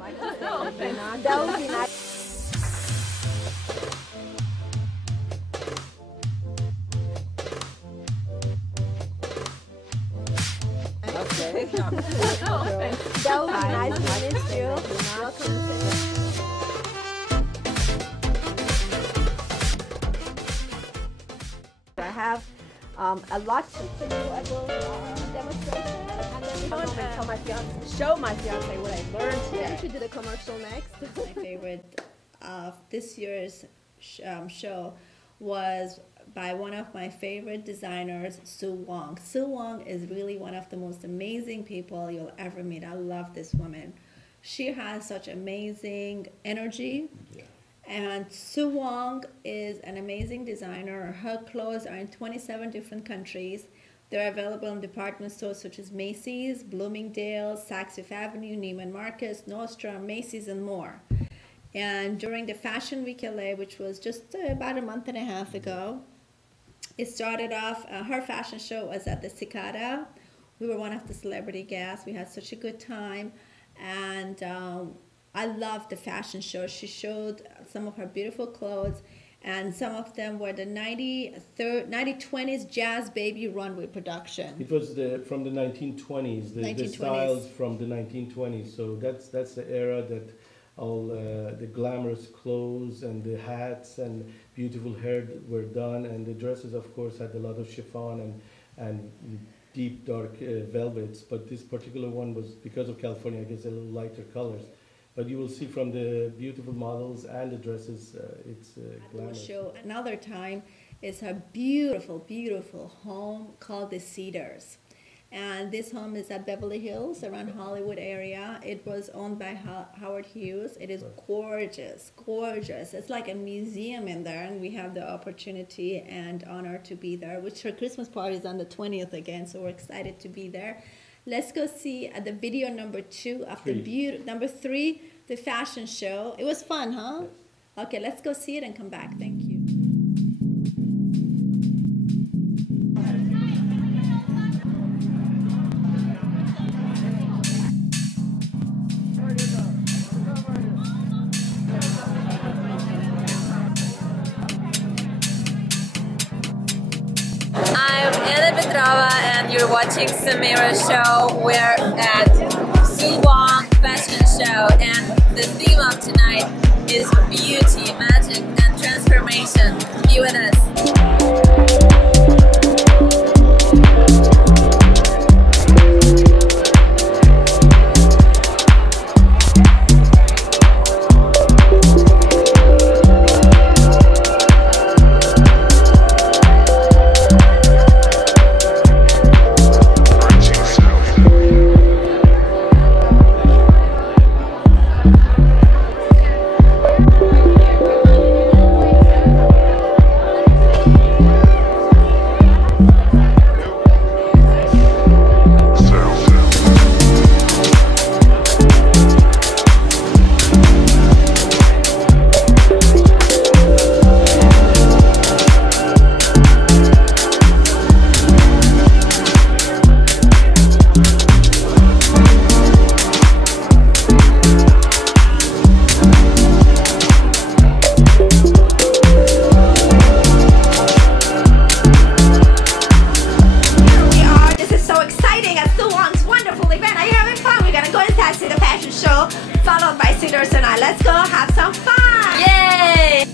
like to say, that would be nice. Okay. That would be nice to meet you. Welcome to I have a lot to do a little demonstration, and then we're going to show my fiance what I learned here. We should do the commercial next. My favorite of this year's show was by one of my favorite designers, Sue Wong. Sue Wong is really one of the most amazing people you'll ever meet. I love this woman. She has such amazing energy. Yeah. And Sue Wong is an amazing designer. Her clothes are in 27 different countries. They're available in department stores such as Macy's, Bloomingdale's, Saks Fifth Avenue, Neiman Marcus, Nordstrom, Macy's, and more. And during the Fashion Week LA, which was just about a month and a half ago, it started off, her fashion show was at the Cicada. We were one of the celebrity guests. We had such a good time. And I loved the fashion show. She showed some of her beautiful clothes, and some of them were the 1920s Jazz Baby Runway production. It was from the 1920s, the styles from the 1920s. So that's the era that all the glamorous clothes and the hats and beautiful hair were done, and the dresses, of course, had a lot of chiffon and deep dark velvets. But this particular one was, because of California, I guess, a little lighter colors. But you will see from the beautiful models and the dresses, it's glamorous. I will show another time is her beautiful, beautiful home called the Cedars. And this home is at Beverly Hills, around Hollywood area. It was owned by Howard Hughes. It is gorgeous, gorgeous. It's like a museum in there, and we have the opportunity and honor to be there, which her Christmas party is on the 20th again, so we're excited to be there. Let's go see the video number 2 of number 3, the fashion show. It was fun, huh? Okay, let's go see it and come back. Thank you. And you're watching Samira's show. We're at Sue Wong Fashion Show, and the theme of tonight is beauty, magic, and transformation. Be with us. Followed by Cedars and I. Let's go have some fun! Yay!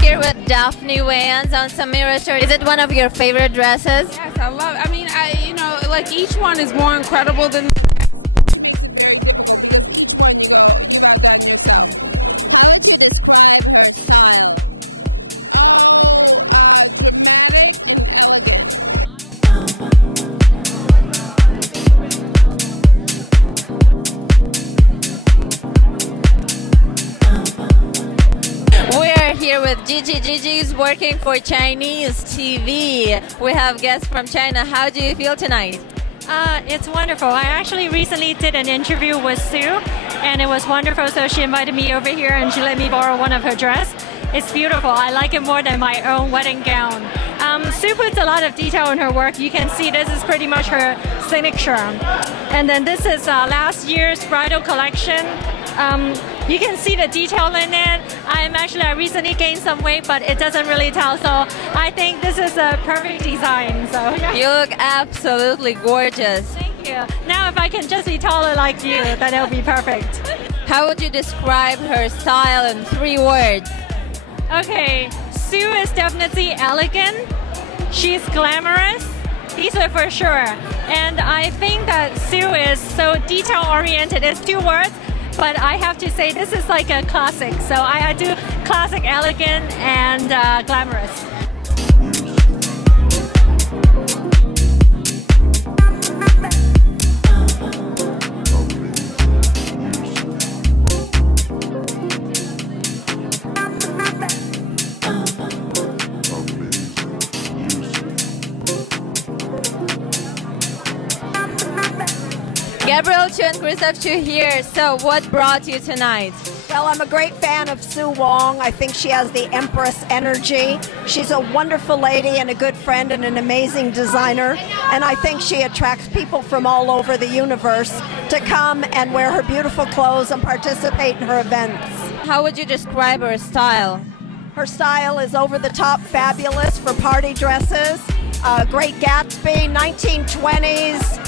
Here with Daphne Wayans on Samira's shirt. Is it one of your favorite dresses? Yes, I love it. I mean, you know, like each one is more incredible than here with Gigi. Gigi is working for Chinese TV. We have guests from China. How do you feel tonight? It's wonderful. I actually recently did an interview with Sue, and it was wonderful. So she invited me over here, and she let me borrow one of her dress. It's beautiful. I like it more than my own wedding gown. Sue puts a lot of detail in her work. You can see this is pretty much her signature. And then this is last year's bridal collection. You can see the detail in it. I recently gained some weight, but it doesn't really tell. So I think this is a perfect design. So yeah. You look absolutely gorgeous. Thank you. Now if I can just be taller like you, then it'll be perfect. How would you describe her style in 3 words? Okay, Sue is definitely elegant. She's glamorous. These are for sure. And I think that Sue is so detail-oriented. It's 2 words, but I have to say this is like a classic. So I do classic, elegant, and glamorous. Gabriel Chu and Christoph Chu here. So what brought you tonight? Well, I'm a great fan of Sue Wong. I think she has the Empress energy. She's a wonderful lady and a good friend and an amazing designer. And I think she attracts people from all over the universe to come and wear her beautiful clothes and participate in her events. How would you describe her style? Her style is over-the-top fabulous for party dresses. Great Gatsby, 1920s.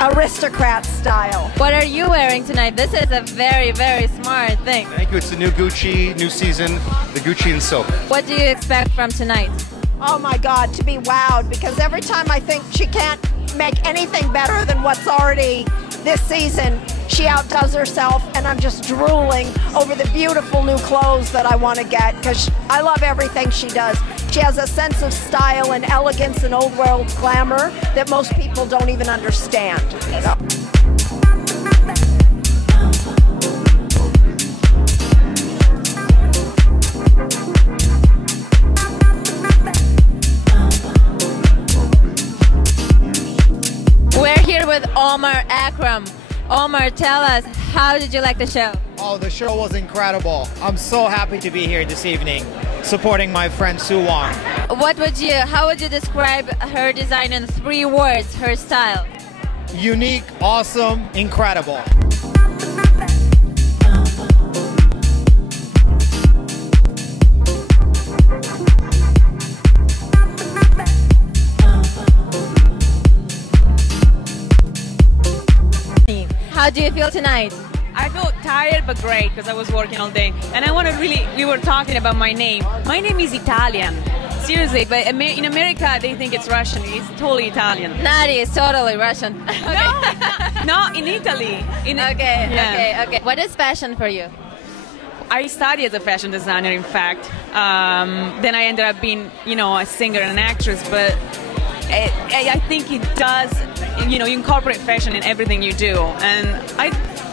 Aristocrat style. What are you wearing tonight? This is a very, very smart thing. Thank you. It's the new Gucci, new season, the Gucci and silk. What do you expect from tonight? Oh my God, to be wowed, because every time I think she can't make anything better than what's already this season, she outdoes herself, and I'm just drooling over the beautiful new clothes that I want to get, because I love everything she does. She has a sense of style and elegance and old world glamour that most people don't even understand. We're here with Omar Akram. Omar, tell us, how did you like the show? Oh, the show was incredible. I'm so happy to be here this evening, supporting my friend Sue Wong. How would you describe her design in 3 words, her style? Unique, awesome, incredible. How do you feel tonight? I feel tired but great because I was working all day. And we were talking about my name. My name is Italian. Seriously, but in America they think it's Russian. It's totally Italian. Nadi is totally Russian. Okay. No, in Italy. Okay. What is fashion for you? I studied as a fashion designer, in fact. Then I ended up being, a singer and an actress, but I think it does, you incorporate fashion in everything you do. And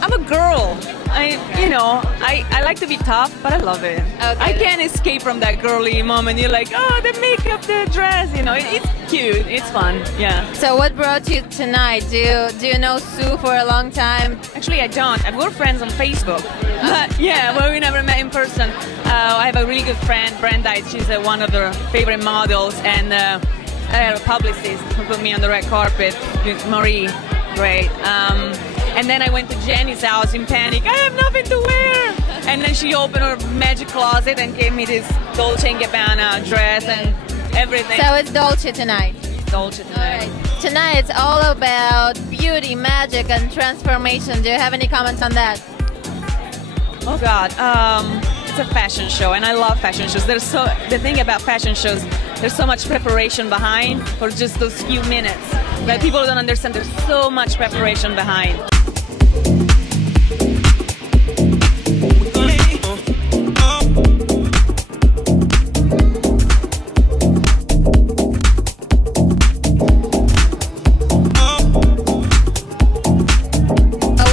I'm a girl. I like to be tough, but I love it. Okay. I can't escape from that girly moment. You're like, oh, the makeup, the dress, it's cute, it's fun, yeah. So what brought you tonight? Do you know Sue for a long time? Actually, I don't. We're friends on Facebook. But we never met in person. I have a really good friend, Brenda. She's one of her favorite models, and a publicist who put me on the red carpet with Marie. Great. And then I went to Jenny's house in panic. I have nothing to wear. And then she opened her magic closet and gave me this Dolce & Gabbana dress and everything. So it's Dolce tonight. Dolce tonight. All right. Tonight it's all about beauty, magic, and transformation. Do you have any comments on that? Oh God. It's a fashion show, and I love fashion shows. The thing about fashion shows, there's so much preparation behind for just those few minutes that people don't understand. There's so much preparation behind.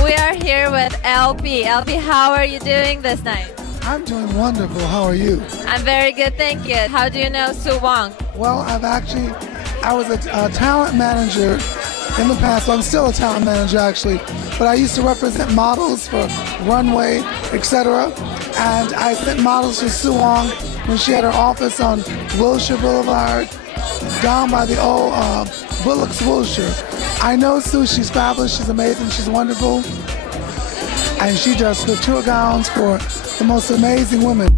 We are here with LP. LP, how are you doing this night? I'm doing wonderful. How are you? I'm very good, thank you. How do you know Sue Wong? Well, I was a talent manager in the past. So I'm still a talent manager, actually. But I used to represent models for Runway, etc. And I sent models to Sue Wong when she had her office on Wilshire Boulevard, down by the old Bullock's Wilshire. I know Sue, she's fabulous, she's amazing, she's wonderful. And she does couture gowns for the most amazing women.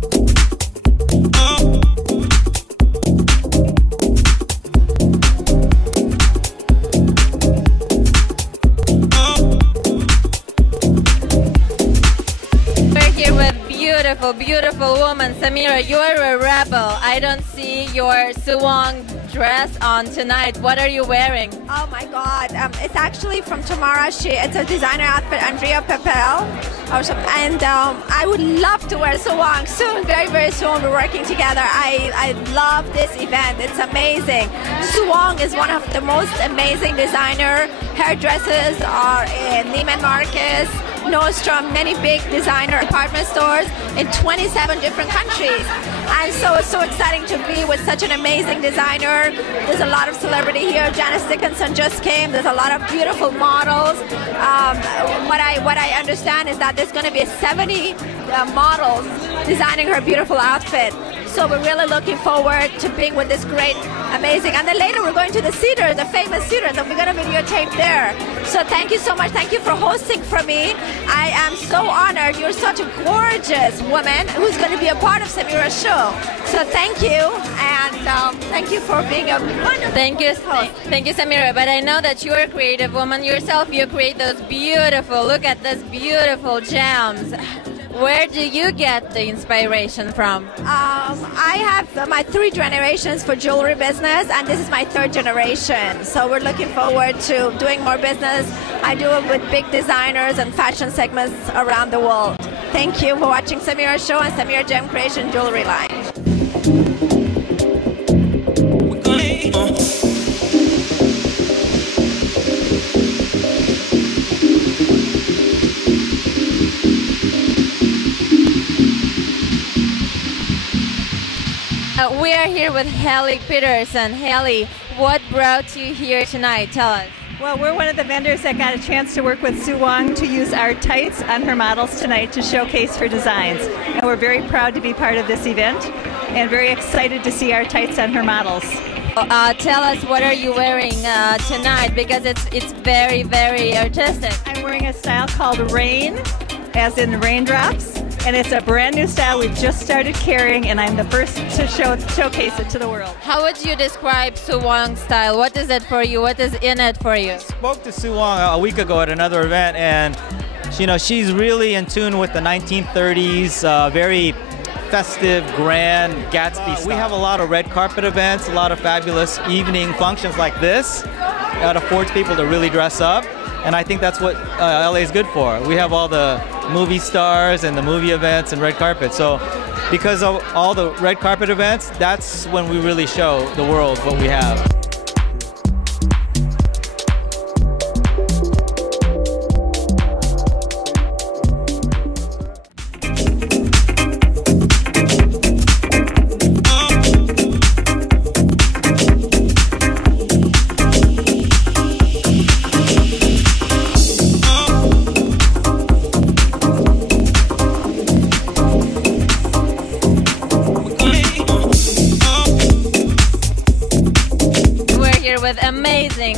Beautiful woman. Samira, you're a rebel. I don't see your Sue Wong dress on tonight. What are you wearing? Oh my God. It's actually from Tamara. It's a designer outfit, Andrea Pepel. And I would love to wear Sue Wong soon, very, very soon. We're working together. I love this event. It's amazing. Sue Wong is one of the most amazing designer. Hairdressers are in Neiman Marcus, Nordstrom, many big designer department stores in 27 different countries. And so it's so exciting to be with such an amazing designer. There's a lot of celebrity here. Janice Dickinson just came. There's a lot of beautiful models. What I understand is that there's going to be 70 models designing her beautiful outfit. So we're really looking forward to being with this great, amazing. And then later we're going to the Cedars, the famous Cedars, and we're going to videotape there. So thank you so much. Thank you for hosting for me. I am so honored. You're such a gorgeous woman who's going to be a part of Samira's show. So thank you, and thank you for being a wonderful host. Thank you, Samira. But I know that you're a creative woman yourself. You create those beautiful, look at this beautiful gems. Where do you get the inspiration from? I have my 3 generations for jewelry business, and this is my 3rd generation. So we're looking forward to doing more business. I do it with big designers and fashion segments around the world. Thank you for watching Samira's show and Samira Gem Creation Jewelry Line. We are here with Haley Peterson. Haley, what brought you here tonight? Tell us. Well, we're one of the vendors that got a chance to work with Sue Wong to use our tights on her models tonight to showcase her designs. And we're very proud to be part of this event and very excited to see our tights on her models. Tell us, what are you wearing tonight? Because it's very, very artistic. I'm wearing a style called Rain, as in raindrops. And it's a brand new style we've just started carrying, and I'm the first to showcase it to the world. How would you describe Sue Wong's style? What is it for you? What is in it for you? I spoke to Sue Wong a week ago at another event, and she's really in tune with the 1930s, very festive, grand Gatsby style. We have a lot of red carpet events, a lot of fabulous evening functions like this that affords people to really dress up. And I think that's what LA is good for. We have all the movie stars and the movie events and red carpet. So because of all the red carpet events, that's when we really show the world what we have.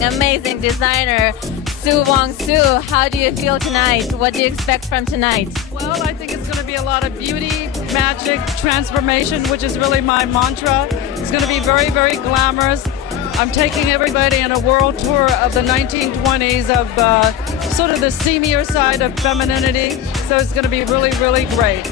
Amazing designer Sue Wong. Sue, how do you feel tonight? What do you expect from tonight? Well, I think it's going to be a lot of beauty, magic, transformation, which is really my mantra. It's going to be very, very glamorous. I'm taking everybody on a world tour of the 1920s of sort of the seamier side of femininity. So it's going to be really, really great.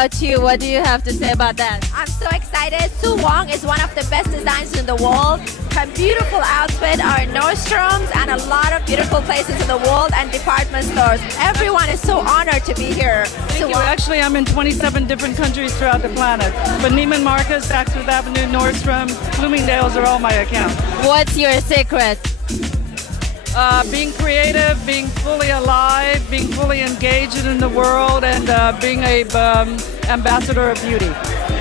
about you? What do you have to say about that? I'm so excited. Sue Wong is one of the best designers in the world. Her beautiful outfit are in Nordstrom's and a lot of beautiful places in the world and department stores. Everyone is so honored to be here. Thank you. Actually, I'm in 27 different countries throughout the planet. But Neiman Marcus, Saks Avenue, Nordstrom, Bloomingdale's are all my accounts. What's your secret? Being creative, being fully alive, being fully engaged in the world, and being a ambassador of beauty.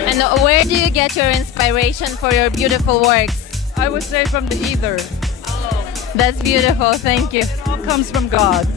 And where do you get your inspiration for your beautiful works? I would say from the ether. Oh, that's beautiful. Thank you. It all comes from God.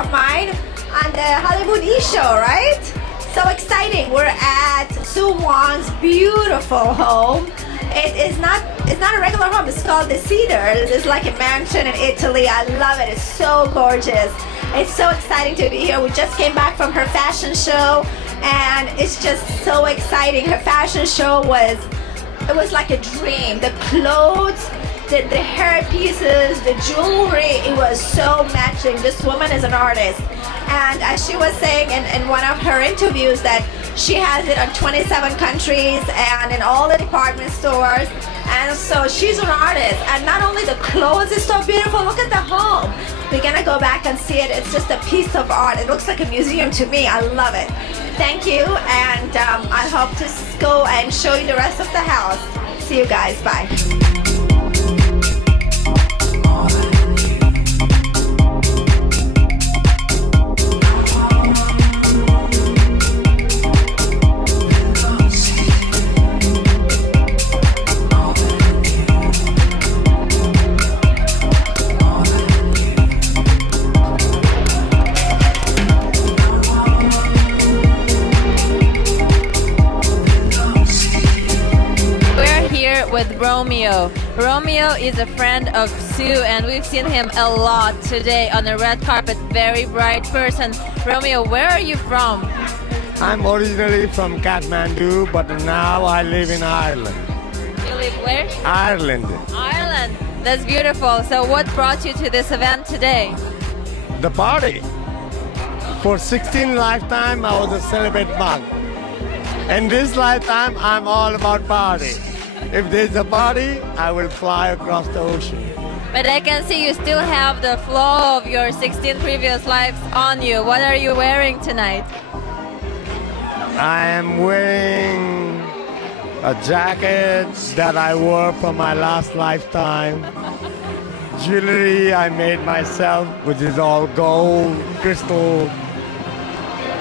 of mine on the Hollywood E-Show, right? So exciting. We're at Sue Wong's beautiful home. It's not a regular home. It's called the Cedars. It's like a mansion in Italy. I love it. It's so gorgeous. It's so exciting to be here. We just came back from her fashion show, and it's just so exciting. Her fashion show was like a dream. The clothes, the hair pieces, the jewelry, it was so matching. This woman is an artist. And as she was saying in one of her interviews that she has it on 27 countries and in all the department stores. And so she's an artist. And not only the clothes is so beautiful, look at the home. We're gonna go back and see it. It's just a piece of art. It looks like a museum to me. I love it. Thank you, and I hope to go and show you the rest of the house. See you guys, bye. With Romio. Romio is a friend of Sue, and we've seen him a lot today on the red carpet. Very bright person. Romio, where are you from? I'm originally from Kathmandu, but now I live in Ireland. You live where? Ireland. Ireland. That's beautiful. So what brought you to this event today? The party. For 16 lifetime, I was a celibate monk. In this lifetime, I'm all about party. If there's a party, I will fly across the ocean. But I can see you still have the flow of your 16 previous lives on you. What are you wearing tonight? I am wearing a jacket that I wore from my last lifetime. Jewelry I made myself, which is all gold, crystal,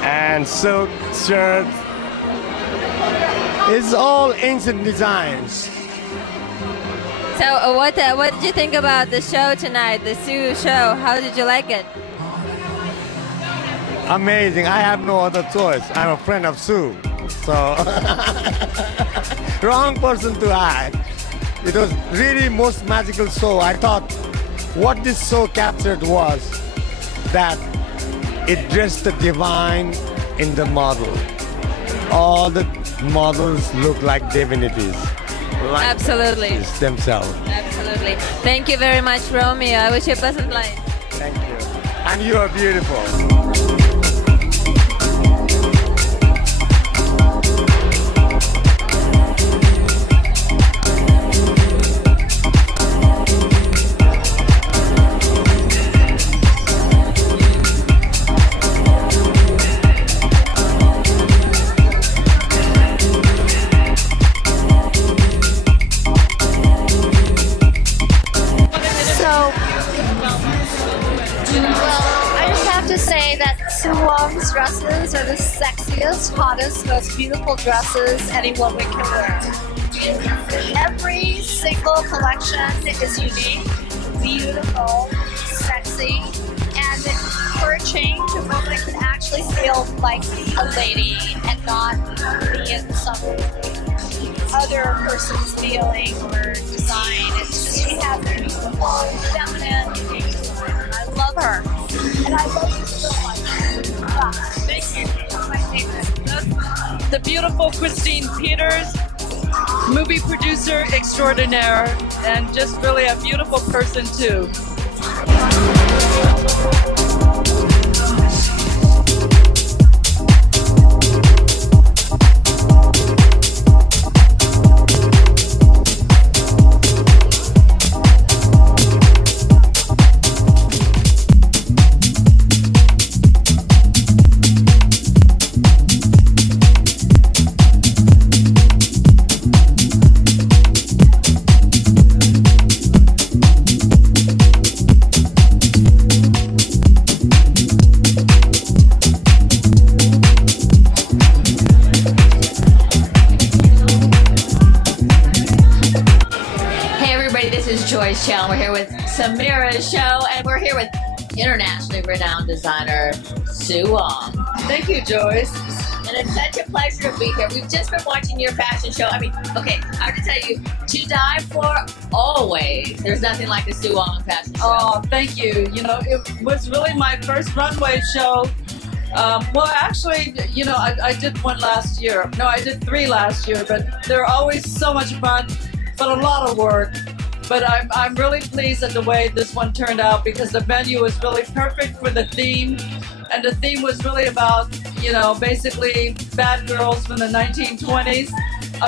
and silk shirt. It's all ancient designs. So what did you think about the show tonight, the Sue show? How did you like it? Amazing. I have no other choice. I'm a friend of Sue. So, wrong person to ask. It was really most magical show. I thought what this show captured was that it dressed the divine in the model. All the models look like divinities. Like absolutely. Themselves. Absolutely. Thank you very much, Romeo. I wish you a pleasant life. Thank you. And you are beautiful. Sue Wong's dresses are the sexiest, hottest, most beautiful dresses any woman can wear. Every single collection is unique, beautiful, sexy, and for a change, a woman can actually feel like a lady and not be in some other person's feeling or design. It's just, she has a beautiful, feminine, I love her. And I love you so much. Thank you. My favorite. The beautiful Christine Peters, movie producer extraordinaire, and just really a beautiful person too. We're here with Samira's show, and we're here with internationally renowned designer, Sue Wong. Thank you, Joyce. And it's such a pleasure to be here. We've just been watching your fashion show. I mean, okay, I have to tell you, to die for always. There's nothing like the Sue Wong fashion show. Oh, thank you. You know, it was really my first runway show. Well, actually, you know, I did one last year. No, I did 3 last year, but they're always so much fun, but a lot of work. But I'm really pleased at the way this one turned out because the venue was really perfect for the theme. And the theme was really about, you know, basically bad girls from the 1920s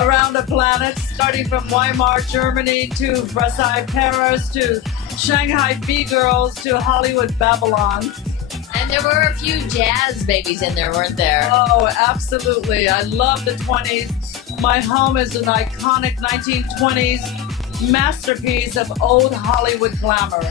around the planet, starting from Weimar, Germany, to Versailles, Paris, to Shanghai B-girls, to Hollywood, Babylon. And there were a few jazz babies in there, weren't there? Oh, absolutely. I love the 20s. My home is an iconic 1920s masterpiece of old Hollywood glamour.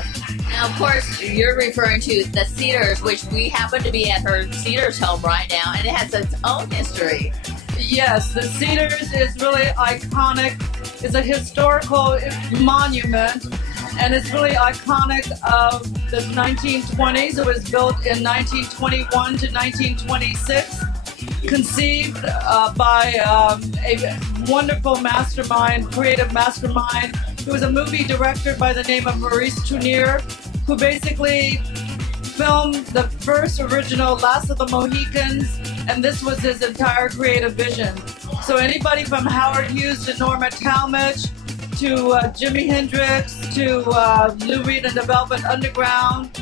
Now, of course, you're referring to the Cedars, which we happen to be at her Cedars home right now, and it has its own history. Yes, the Cedars is really iconic. It's a historical monument, and it's really iconic of the 1920s. It was built in 1921 to 1926, conceived by a wonderful mastermind, creative mastermind. It was a movie director by the name of Maurice Tournier, who basically filmed the first original Last of the Mohicans, and this was his entire creative vision. So anybody from Howard Hughes to Norma Talmadge, to Jimi Hendrix, to Lou Reed and the Velvet Underground,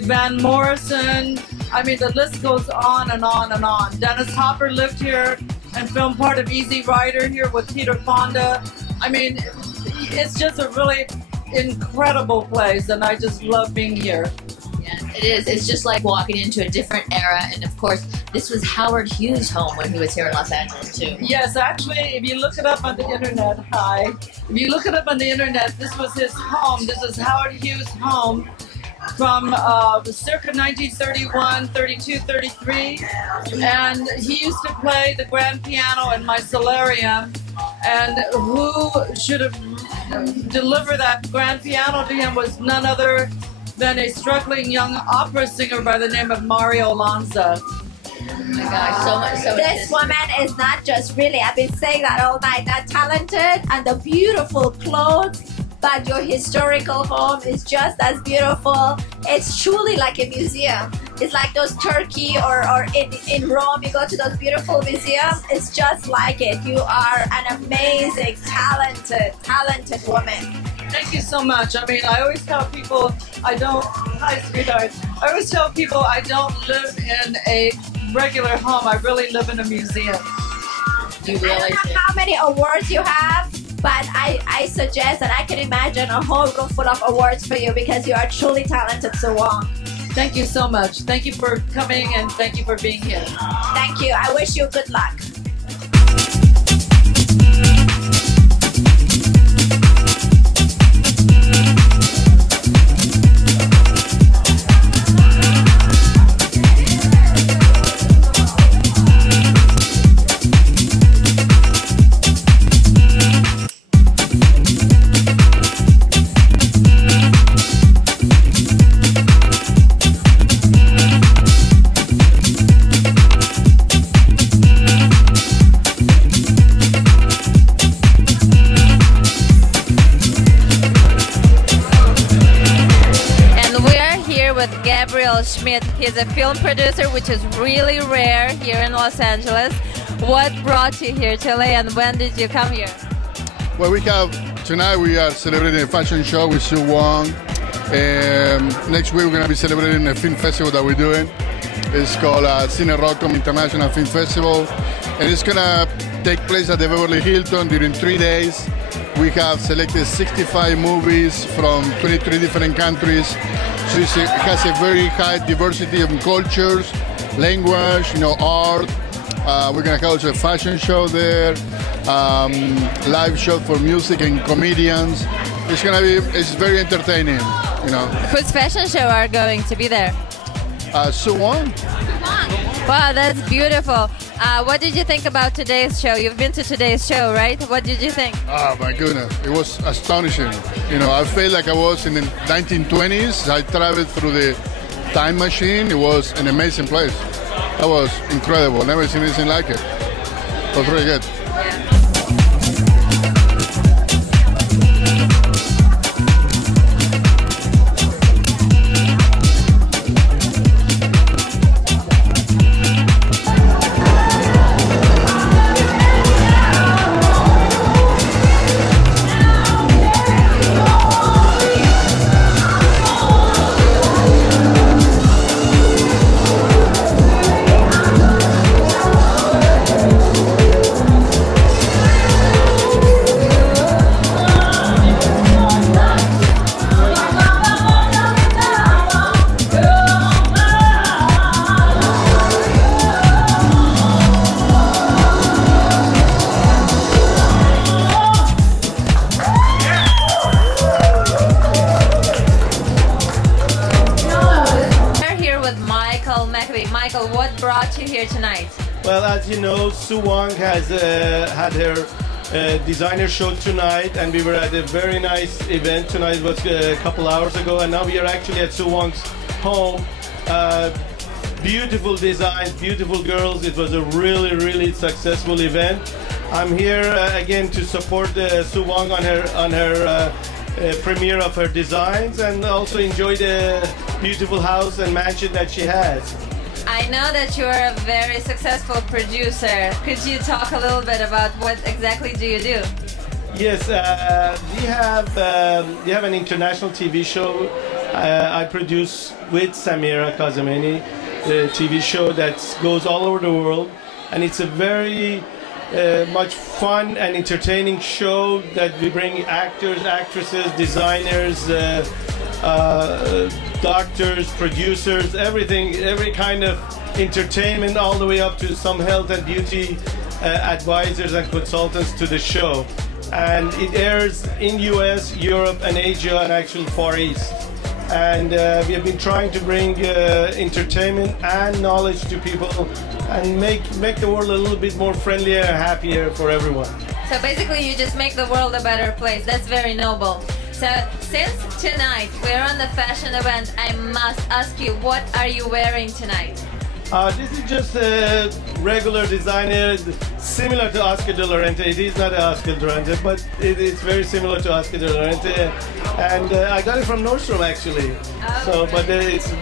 Van Morrison, I mean, the list goes on and on and on. Dennis Hopper lived here and filmed part of Easy Rider here with Peter Fonda. I mean, it's just a really incredible place, and I just love being here. Yeah, it is. It's just like walking into a different era, and of course, this was Howard Hughes' home when he was here in Los Angeles, too. Yes, actually, if you look it up on the internet, if you look it up on the internet, this was his home. This is Howard Hughes' home from circa 1931, 32, 33, and he used to play the grand piano in my solarium, and who should have delivered that grand piano to him was none other than a struggling young opera singer by the name of Mario Lanza. Oh my gosh, so much. This woman is not just really, I've been saying that all night, not talented and the beautiful clothes, but your historical home is just as beautiful. It's truly like a museum. It's like those Turkey or in Rome, you go to those beautiful museums, it's just like it. You are an amazing, talented woman. Thank you so much. I mean, I always tell people hi sweetheart. I always tell people I don't live in a regular home. I really live in a museum. You really I don't know how many awards you have, but I suggest that I can imagine a whole room full of awards for you because you are truly talented, Sue Wong. Thank you so much. Thank you for coming and thank you for being here. Thank you. I wish you good luck. He's a film producer, which is really rare here in Los Angeles. What brought you here to LA and when did you come here? Well, tonight we are celebrating a fashion show with Sue Wong. Next week we're going to be celebrating a film festival that we're doing. It's called Cine Rock'em International Film Festival. And it's going to take place at the Beverly Hilton during 3 days. We have selected 65 movies from 23 different countries. So it has a very high diversity of cultures, language, art. We're going to have also a fashion show there, live show for music and comedians. It's very entertaining, Whose fashion show are going to be there? Sue Wong. Wow, that's beautiful. What did you think about today's show? You've been to today's show, right? What did you think? Oh my goodness, it was astonishing. I felt like I was in the 1920s. I traveled through the time machine. It was an amazing place. That was incredible. Never seen anything like it. It was really good. Michael, what brought you here tonight? Well, as you know, Sue Wong has had her designer show tonight, and we were at a very nice event tonight. It was a couple hours ago, and now we are actually at Sue Wong's home. Beautiful designs, beautiful girls. It was a really, really successful event. I'm here again to support Sue Wong on her premiere of her designs, and also enjoy the beautiful house and mansion that she has. I know that you are a very successful producer. Could you talk a little bit about what exactly do you do? Yes, we have an international TV show I produce with Samira Kazemeni, the TV show that goes all over the world, and it's a very much fun and entertaining show that we bring actors, actresses, designers, doctors, producers, everything, every kind of entertainment, all the way up to some health and beauty advisors and consultants to the show. And it airs in US, Europe and Asia, and actually Far East. And we have been trying to bring entertainment and knowledge to people and make the world a little bit more friendlier and happier for everyone. So basically you just make the world a better place. That's very noble. So since tonight we're on the fashion event, I must ask you, what are you wearing tonight? This is just a regular designer, similar to Oscar de la Renta. It is not Oscar de la Renta, but it's very similar to Oscar de la Renta. And I got it from Nordstrom actually. Oh, so, okay. But it's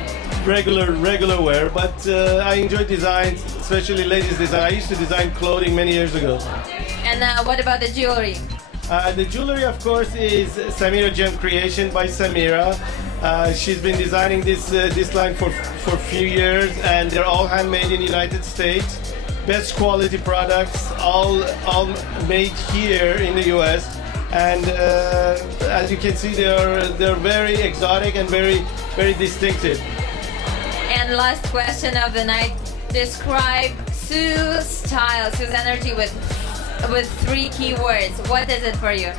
regular wear. But I enjoy designs, especially ladies design. I used to design clothing many years ago. And what about the jewelry? The jewelry, of course, is Samira Gem Creation by Samira. She's been designing this line for a few years, and they're all handmade in the United States. Best quality products, all made here in the US. And as you can see, they're very exotic and very distinctive. And last question of the night: describe Sue's style, Sue's energy with 3 key words. What is it for you?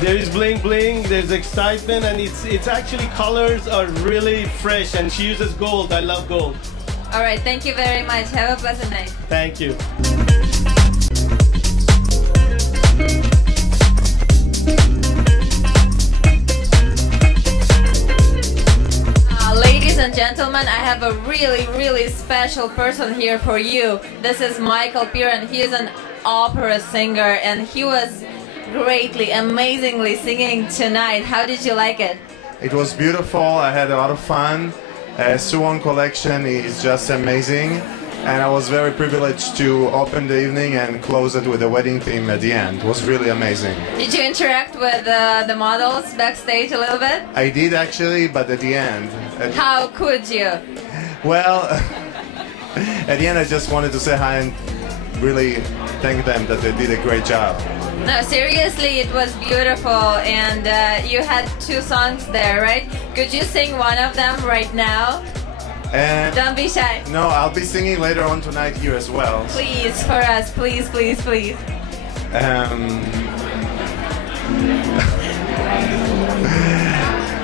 There is bling bling, there's excitement, and it's actually colors are really fresh, and she uses gold. I love gold. All right, thank you very much. Have a pleasant night. Thank you. Ladies and gentlemen, I have a really special person here for you. This is Michael Piran. He is an opera singer, and he was amazingly singing tonight. How did you like it? It was beautiful. I had a lot of fun. Sue Wong collection is just amazing, and I was very privileged to open the evening and close it with a wedding theme at the end. It was really amazing. Did you interact with the models backstage a little bit? I did actually, but at the end. How could you? Well, at the end I just wanted to say hi and really thank them that they did a great job. No, seriously, it was beautiful, and you had 2 songs there, right? Could you sing one of them right now? Don't be shy. No, I'll be singing later on tonight here as well. Please, for us, please.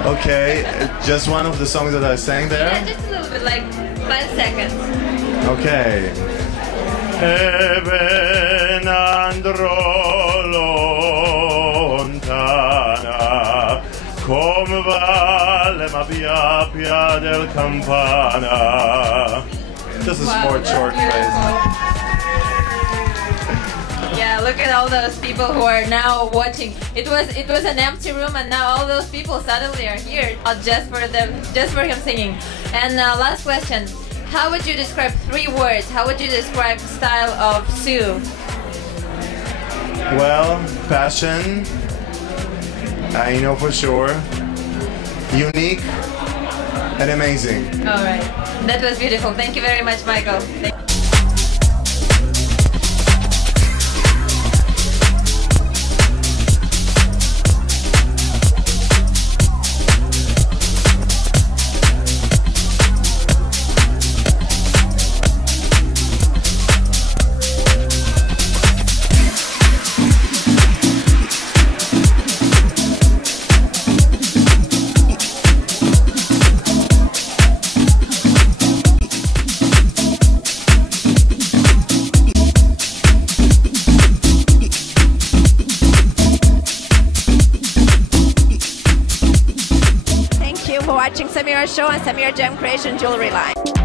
Okay, just one of the songs that I sang there? Yeah, just a little bit, like 5 seconds. Okay. Ben andrò lontana come vale ma via pia del campana. This is Wow, more that's short phrase. Yeah, look at all those people who are now watching. It was an empty room, and now all those people suddenly are here just for him singing. And last question: how would you describe 3 words? How would you describe the style of Sue? Well, passion, I know for sure. Unique and amazing. All right, that was beautiful. Thank you very much, Michael. Watching Samira's show on Samira Gem Creation Jewelry Line.